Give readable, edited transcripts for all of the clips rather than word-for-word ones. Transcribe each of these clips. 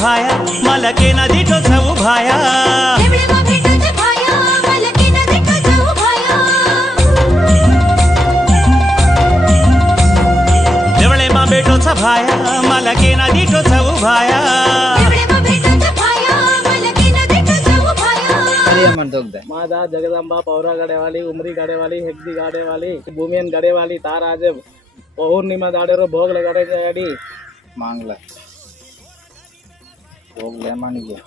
भाया मलके नदी तो सब भाया देवळे मा बेटो छ भाया मलके नदी तो सब भाया मादा जगदंबा पौरा गाड़े वाली उमरी गाड़े वाली हेगदी गाड़े वाली भूमियन गाड़े वाली तार आज पौर्णिमा दाड़े रो भोग लगाड़े गाड़ी मांगला भोग ले मान गया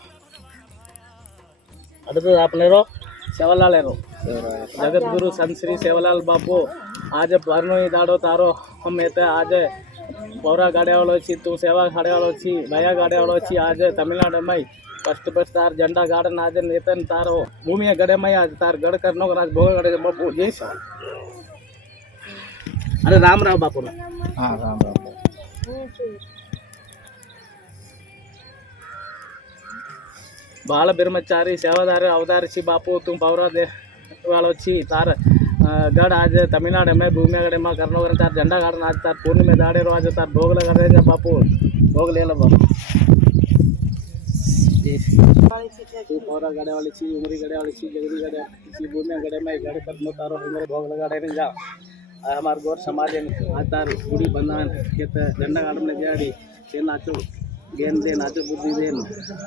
अड़ते आपने रो सेवलाल रो जगत गुरु संत श्री सेवलाल बापू आज पर्णोई दाड़ो तारो हम एते आज पौरा गाड़े वालो छी तू सेवा गाड़े वालो छी भया गाड़े वालो छी आज तमिलनाडु में फर्स्ट फर्स्ट तार झंडा गार्डन आज नेतन तारो भूमि गड़े में आज तार गढ़ करनो आज भोग गड़े बापू जय सा अरे राम राव बापू हाँ राम राम बाल ब्रह्मचारी सेवादार अवतार छी बापू तुम पौरा दे वालो छी तार गढ़ आज तमिलनाडु में भूमि गड़े में करनो तार झंडा गार्डन आज तार पूर्णिमा दाड़े रो आज तार भोग लगा रहे बापू भोग ले लो बापू तू पौरा गड़े वाली छी उमरी गड़े वाली छी जगदी गड़े छी भूमि गड़े में गढ़ करनो तारो हमारे भोग लगा रहे जा हमार गौर समाज आज तार गुड़ी बंधान खेत झंडा गार्डन में जाड़ी के नाचो गेन दे नाचो बुद्धि देन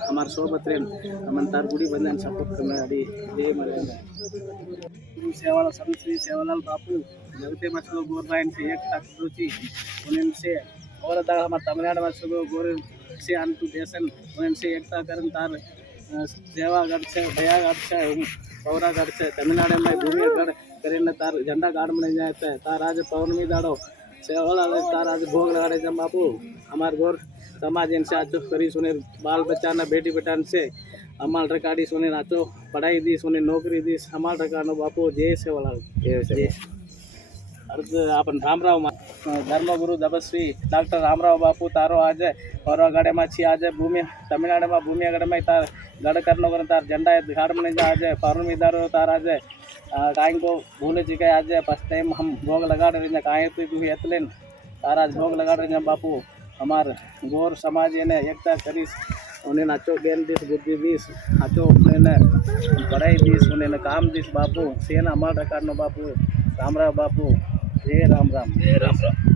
हमार सोबत रेन हमन तार गुड़ी बंधान सपोर्ट करने आदि जय मरे गुरु सेवालाल संत श्री सेवालाल बापू जगते मछलो गोर लाइन से एक तक रुचि उन्हें से और दाग हमार तमिलनाडु में सब गोर से अंतु देशन उन्हें से एकता करन तार सेवा गढ़ से भया गढ़ से पौरा गढ़ से तमिलनाडु में भूमि गढ़ करें तार झंडा गार्ड में जाते तार आज पौर्णमी दाड़ो सेवालाल तार आज भोग लगाड़े जब बापू हमार गोर समाज इनसे आज करी सुने बाल बच्चा ना बेटी बेटान से हमार रकाड़ी सुने नाचो पढ़ाई दी सुने नौकरी दी हमार रकानो बापू जय सेवालाल जय अर्ज अपन रामराव धर्मगुरु तपस्वी डॉक्टर रामराव बापू तारो आज और गड़े में छी आज भूमि तमिलनाडु में भूमि गड़े में तार गढ़ करनो कर तार झंडा गाड़ में आज पौर्णमी दारो तार आज काई को भूले जी आज फर्स्ट टाइम हम भोग लगा रहे काए तो एतलेन तार आज भोग लगा रहे बापू हमार गौर समाज ने एकता करीस उन्हें नाचो बेन दिस बुद्धि दिस नाचो उन्हें पढ़ाई दिस उन्हें काम दिस बापू सेना हमार रकारनो बापू रामराव बापू जय राम राम जय राम राम।